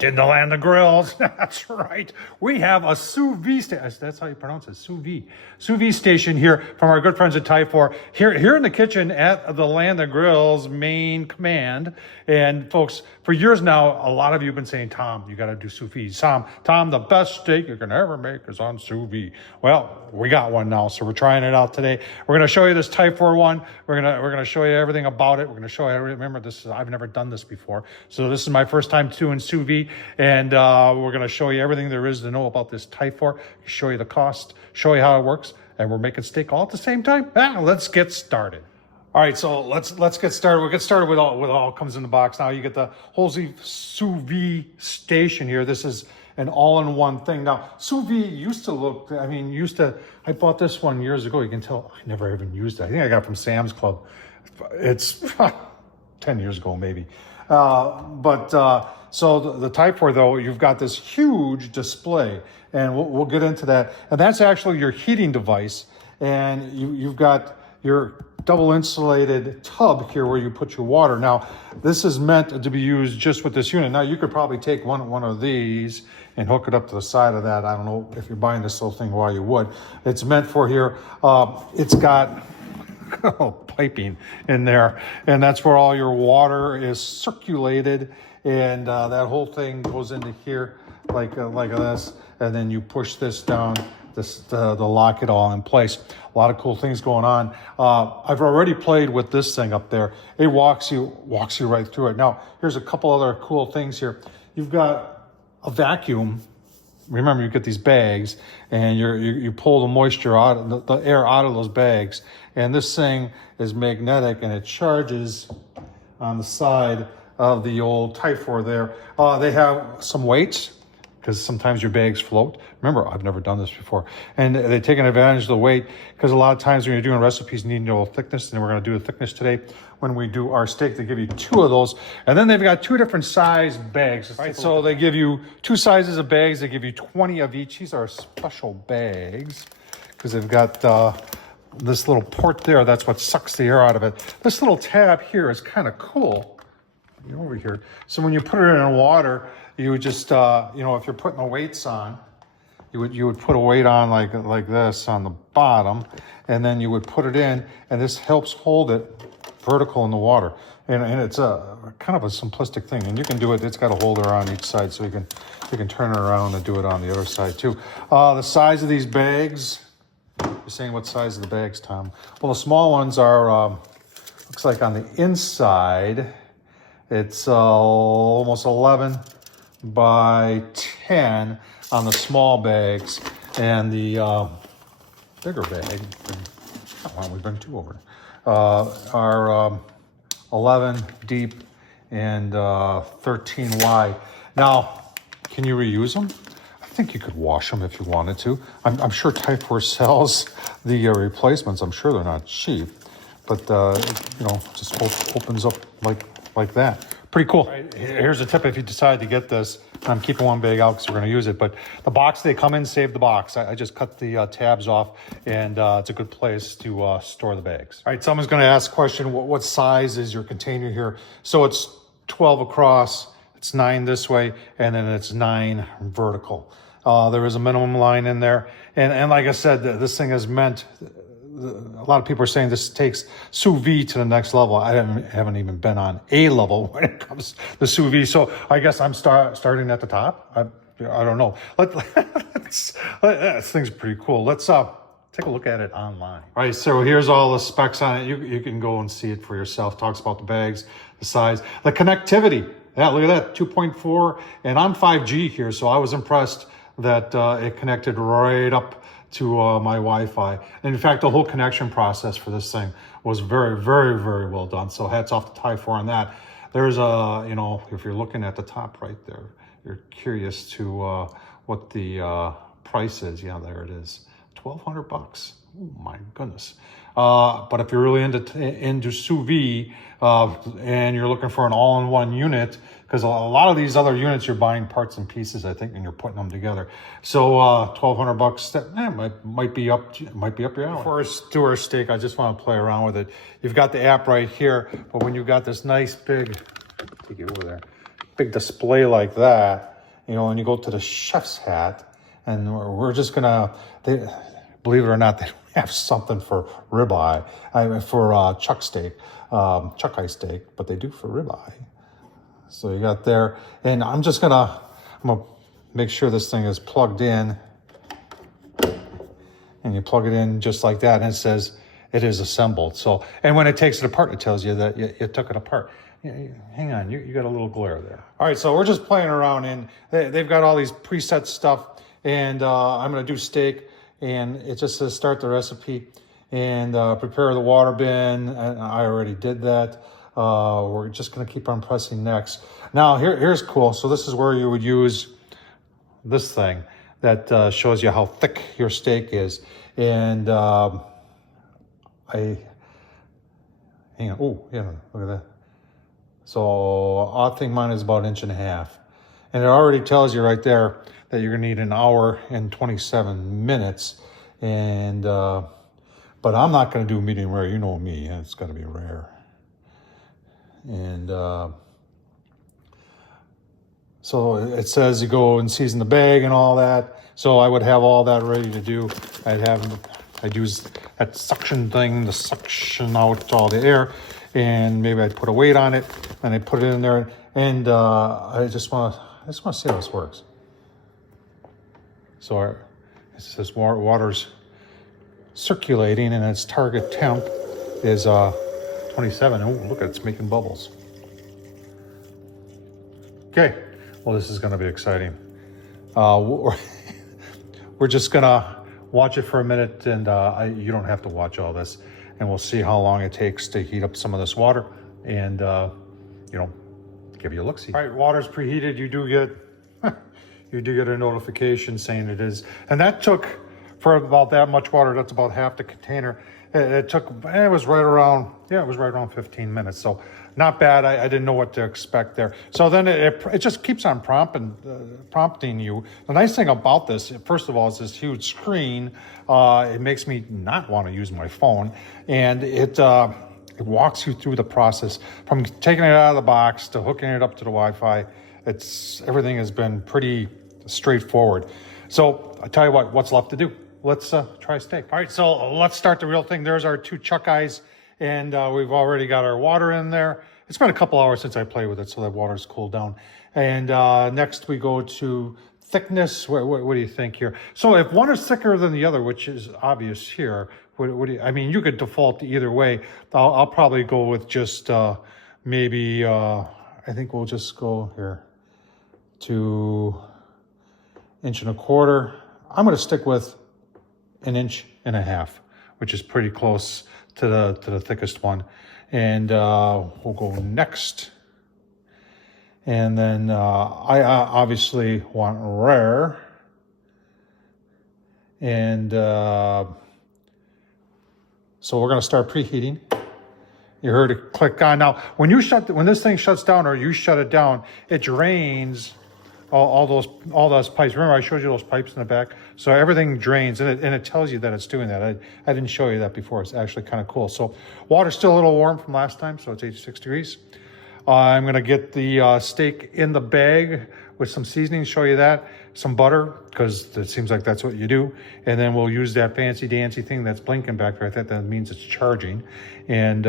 In the land of grills, that's right. We have a sous vide station. That's how you pronounce it, sous vide. Sous vide station here from our good friends at Typhur. Here in the kitchen at the Land of Grills main command. And folks, for years now, a lot of you have been saying, Tom, you got to do sous vide. Tom, the best steak you can ever make is on sous vide. Well, we got one now, so we're trying it out today. We're going to show you this Typhur one. We're going to show you everything about it. We're going to show you. Remember, I've never done this before, so this is my first time doing sous vide. And we're going to show you everything there is to know about this Typhur, show you the cost, show you how it works, and we're making steak all at the same time. Let's get started. All right, so let's get started. We'll get started with all comes in the box. Now you get the whole sous vide station here. This is an all-in-one thing. Now, sous vide used to look, I bought this one years ago. You can tell I never even used it. I think I got it from Sam's Club. It's 10 years ago, maybe. So the Typhur, though, you've got this huge display, and we'll get into that. And that's actually your heating device, and you've got your double insulated tub here where you put your water. Now, this is meant to be used just with this unit. Now, you could probably take one of these and hook it up to the side of that. I don't know if you're buying this whole thing, why you would. It's meant for here. It's got piping in there, and that's where all your water is circulated, and that whole thing goes into here like this, and then you push this down to lock it all in place. A lot of cool things going on. I've already played with this thing up there. It walks you right through it. Now, here's a couple other cool things here. You've got a vacuum. Remember, you get these bags, and you pull the moisture out, the air out of those bags, and this thing is magnetic, and it charges on the side of the old Typhur there. They have some weights, because sometimes your bags float. Remember, I've never done this before. And they're taking advantage of the weight, because a lot of times when you're doing recipes, you need to know thickness, and we're going to do the thickness today. When we do our steak, they give you 2 of those. And then they've got 2 different size bags. Right, so they give you 2 sizes of bags. They give you 20 of each. These are special bags, because they've got this little port there. That's what sucks the air out of it. This little tab here is kind of cool. Over here. So when you put it in water, you would just, if you're putting the weights on, you would put a weight on like this on the bottom, and then you would put it in, and this helps hold it vertical in the water. And it's a kind of a simplistic thing, and you can do it. It's got a holder on each side, so you can turn it around and do it on the other side too. The size of these bags. You're saying what size of the bags, Tom? Well, the small ones are looks like on the inside. It's almost 11 by 10 on the small bags, and the bigger bag, why don't we bring 2 over, are 11 deep and 13 wide. Now, can you reuse them? I think you could wash them if you wanted to. I'm sure Typhur sells the replacements. I'm sure they're not cheap, but just opens up like that. Pretty cool. Right, here's a tip if you decide to get this. I'm keeping one bag out because we're going to use it, but the box they come in, save the box. I just cut the tabs off, and it's a good place to store the bags. All right, someone's going to ask a question, what size is your container here? So it's 12 across, it's 9 this way, and then it's 9 vertical. There is a minimum line in there, and like I said, this thing is meant. A lot of people are saying this takes sous vide to the next level. I haven't even been on a level when it comes to the sous vide. So I guess I'm starting at the top. I don't know. This thing's pretty cool. Let's take a look at it online. All right, so here's all the specs on it. You can go and see it for yourself. Talks about the bags, the size, the connectivity. Yeah, look at that, 2.4. And I'm 5G here, so I was impressed that it connected right up to my Wi-Fi. And in fact, the whole connection process for this thing was very, very, very well done. So hats off to Typhur on that. There's if you're looking at the top right there, you're curious to what the price is. Yeah, there it is, $1,200. Oh my goodness. But if you're really into sous vide and you're looking for an all-in-one unit, because a lot of these other units you're buying parts and pieces, I think, and you're putting them together. So $1,200, that might be up your alley. For a Stewart steak, I just want to play around with it. You've got the app right here, but when you've got this nice big, take it over there. big display like that, you know, and you go to the chef's hat, and we're just gonna, believe it or not, they have something for ribeye, for chuck steak, chuck eye steak, but they do for ribeye. So you got there, and I'm gonna make sure this thing is plugged in, and you plug it in just like that, and it says it is assembled. So, and when it takes it apart, it tells you that you took it apart. Hang on, you got a little glare there. All right, so we're just playing around, and they've got all these preset stuff, and I'm gonna do steak, and it just says start the recipe, and prepare the water bin, and I already did that. We're just gonna keep on pressing next. Now here's cool. So this is where you would use this thing that shows you how thick your steak is, and hang on. Oh yeah, look at that. So I think mine is about 1.5 inches, and it already tells you right there that you're gonna need 1 hour and 27 minutes, and but I'm not gonna do medium rare. You know me, it's gotta be rare. And so it says you go and season the bag and all that. So I would have all that ready to do. I'd use that suction thing to suction out all the air, and maybe I'd put a weight on it, and I'd put it in there, and I just want to see how this works. So it says water's circulating, and its target temp is 27. Oh, look, it's making bubbles. Okay, well, this is going to be exciting. We're just going to watch it for a minute, and you don't have to watch all this, and we'll see how long it takes to heat up some of this water, and you know, give you a look-see. All right, water's preheated. You do get a notification saying it is, and that took, for about that much water, that's about half the container. It was right around 15 minutes. So not bad. I didn't know what to expect there. So then it just keeps on prompting you. The nice thing about this, first of all, is this huge screen. It makes me not want to use my phone, and it walks you through the process from taking it out of the box to hooking it up to the Wi-Fi. Everything has been pretty straightforward. So I tell you what's left to do. Let's try steak. All right, so let's start the real thing. There's our 2 chuck eyes, and we've already got our water in there. It's been a couple hours since I played with it, so that water's cooled down. And next we go to thickness. What do you think here? So if one is thicker than the other, which is obvious here, what do you, I mean, you could default to either way. I'll probably go with just maybe, I think we'll just go here to 1.25 inches. I'm going to stick with 1.5 inches, which is pretty close to the thickest one. And we'll go next. And then I obviously want rare. And so we're going to start preheating. You heard it click on. Now, when this thing shuts down, or you shut it down, it drains all those pipes. Remember, I showed you those pipes in the back. So everything drains, and it tells you that it's doing that. I didn't show you that before. It's actually kind of cool. So water's still a little warm from last time, so it's 86 degrees. I'm gonna get the steak in the bag with some seasoning, show you that, some butter, because it seems like that's what you do. And then we'll use that fancy dancy thing that's blinking back there. I think that means it's charging. And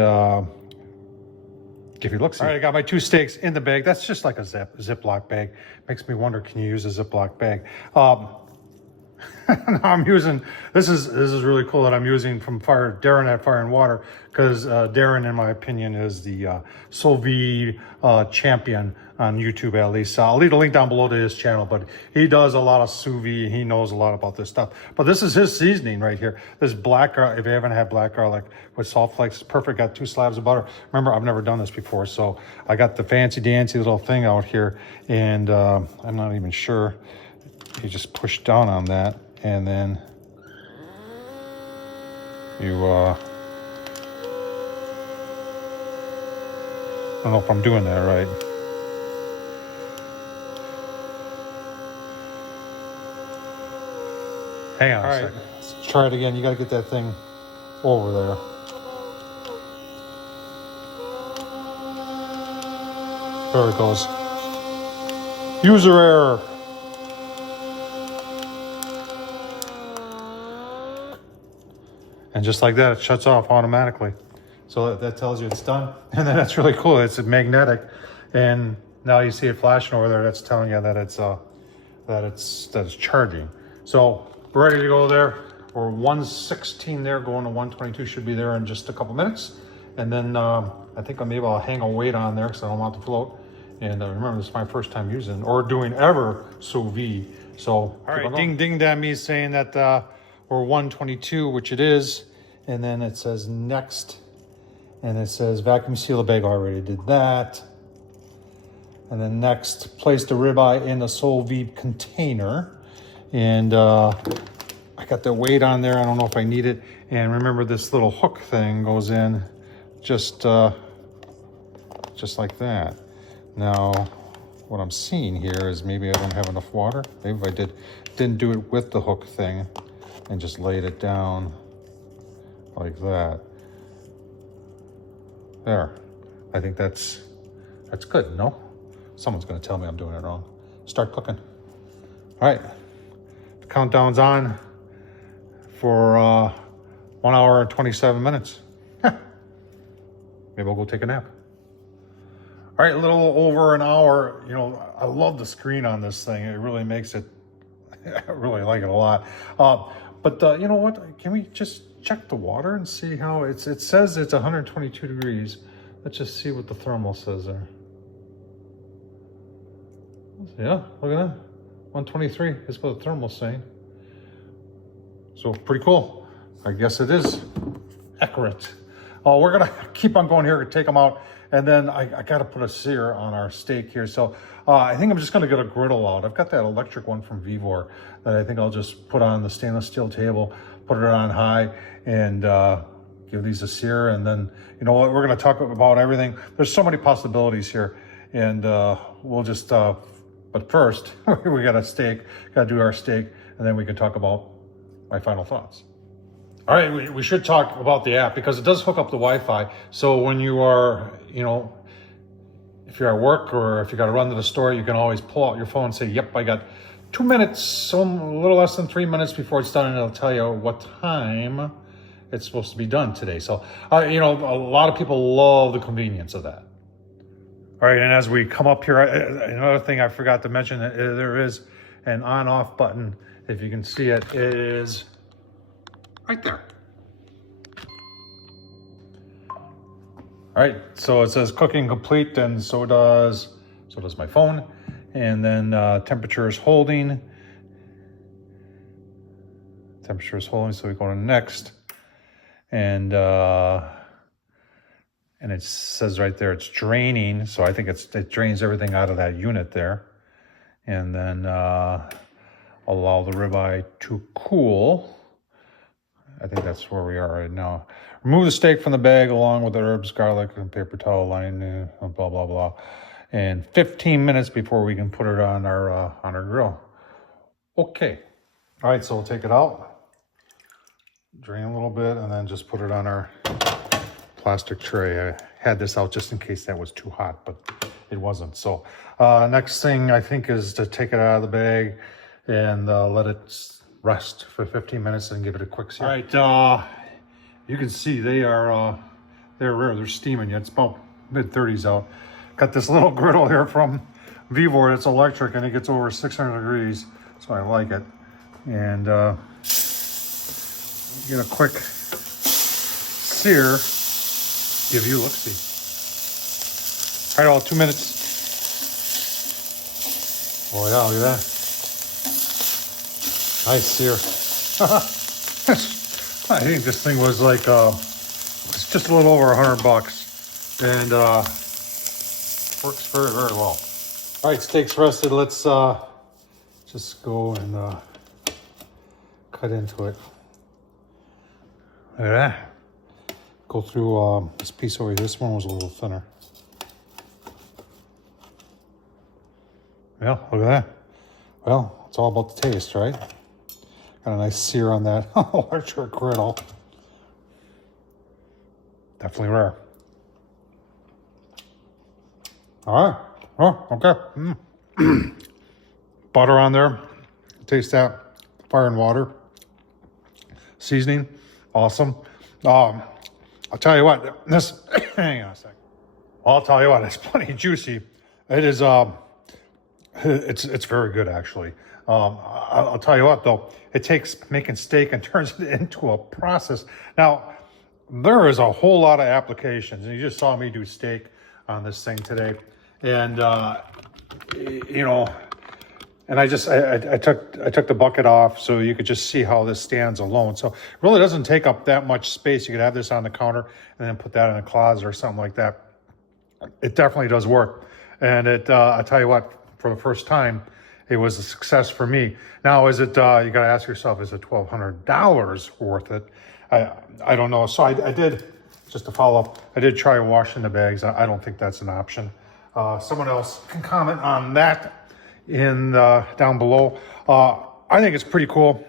give you a look. All right, I got my 2 steaks in the bag. That's just like a Ziploc bag. Makes me wonder, can you use a Ziploc bag? I'm using, this is really cool that I'm using from Darren at Fire and Water, because Darren, in my opinion, is the sous vide champion on YouTube, at least. I'll leave a link down below to his channel, but he does a lot of sous vide. He knows a lot about this stuff. But this is his seasoning right here. This black garlic, if you haven't had black garlic with salt flakes, perfect. Got 2 slabs of butter. Remember, I've never done this before, so I got the fancy dancy little thing out here, and I'm not even sure. You just push down on that, and then you I don't know if I'm doing that right. Hang on a second. Let's try it again. You got to get that thing over there. There it goes. User error. And just like that, it shuts off automatically. So that tells you it's done. And then that's really cool. It's magnetic. And now you see it flashing over there. That's telling you that it's charging. So we're ready to go there. We're 116 there, going to 122. Should be there in just a couple minutes. And then I think maybe I'll hang a weight on there because I don't want it to float. And remember, this is my first time using or doing ever sous vide. So all right, ding ding, that means saying that we're 122, which it is. And then it says next, and it says vacuum seal the bag. Already did that. And then next, place the ribeye in the sous vide container. And I got the weight on there. I don't know if I need it. And remember, this little hook thing goes in just like that. Now, what I'm seeing here is maybe I don't have enough water. Maybe if I didn't do it with the hook thing and just laid it down like that. There. I think that's good, no? Someone's gonna tell me I'm doing it wrong. Start cooking. All right, the countdown's on for 1 hour and 27 minutes. Maybe I'll go take a nap. All right, a little over an hour. You know, I love the screen on this thing. It really makes it, I really like it a lot. But you know what? Can we just check the water and see how it says it's 122 degrees. Let's just see what the thermal says there. Yeah, look at that. 123 is what the thermal's saying. So pretty cool. I guess it is accurate. We're gonna keep on going here and take them out. And then I gotta put a sear on our steak here. So I think I'm just gonna get a griddle out. I've got that electric one from Vivor that I think I'll just put on the stainless steel table, put it on high, and give these a sear. And then, you know what, we're gonna talk about everything. There's so many possibilities here. And we'll just, but first, we got a steak, gotta do our steak, and then we can talk about my final thoughts. All right, we should talk about the app because it does hook up the Wi-Fi. So when you are, you know, if you're at work or if you got to run to the store, you can always pull out your phone and say, yep, I got 2 minutes, so a little less than 3 minutes before it's done, and it'll tell you what time it's supposed to be done today. So, you know, a lot of people love the convenience of that. All right, and as we come up here, another thing I forgot to mention, there is an on-off button. If you can see it, it is right there. All right, so it says cooking complete, and so does my phone. And then temperature is holding. Temperature is holding, so we go to next. And it says right there it's draining, so I think it drains everything out of that unit there. And then allow the ribeye to cool. I think that's where we are right now. Remove the steak from the bag along with the herbs, garlic, and paper towel line, blah, blah, blah. And 15 minutes before we can put it on our grill. Okay. All right, so we'll take it out, drain a little bit, and then just put it on our plastic tray. I had this out just in case that was too hot, but it wasn't. So next thing I think is to take it out of the bag and let it rest for 15 minutes and give it a quick sear. All right, you can see they're rare. They're steaming yet. It's about mid-30s out. Got this little griddle here from Vivor. It's electric and it gets over 600 degrees, so I like it. And get a quick sear. Give you a look-see. All right, all 2 minutes. Oh yeah, look at that. Nice sear. I think this thing was like, it's just a little over $100 and works very, very well. All right, steak's rested. Let's just go and cut into it. Look at that. Go through this piece over here. This one was a little thinner. Yeah, look at that. Well, it's all about the taste, right? Got a nice sear on that electric griddle. Definitely rare. All right. Oh, okay. Butter on there. Taste that. Fire and water. Seasoning. Awesome. I'll tell you what, this, hang on a second. I'll tell you what, it's plenty juicy. It is, it's very good actually. I'll tell you what though, it takes making steak and turns it into a process. Now, there is a whole lot of applications, and you just saw me do steak on this thing today. And, you know, and I took the bucket off so you could just see how this stands alone. So it really doesn't take up that much space. You could have this on the counter and then put that in a closet or something like that. It definitely does work. And I tell you what, for the first time, it was a success for me. Now, is it, you got to ask yourself, is it $1,200 worth it? I don't know. So I did, just to follow up, I did try washing the bags. I don't think that's an option. Someone else can comment on that in down below. I think it's pretty cool.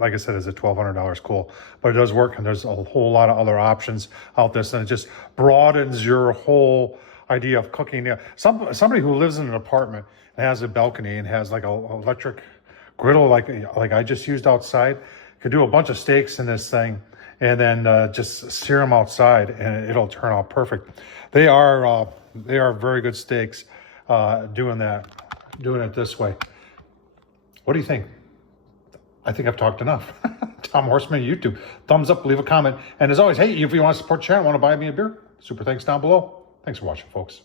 Like I said, is it $1,200 cool? But it does work, and there's a whole lot of other options out there, and it just broadens your whole idea of cooking. Somebody who lives in an apartment and has a balcony and has like an electric griddle like I just used outside, could do a bunch of steaks in this thing and then just sear them outside, and it'll turn out perfect. They are very good steaks doing it this way. What do you think? I think I've talked enough. Tom Horsman, YouTube. Thumbs up, leave a comment. And as always, hey, if you want to support the channel, want to buy me a beer, super thanks down below. Thanks for watching, folks.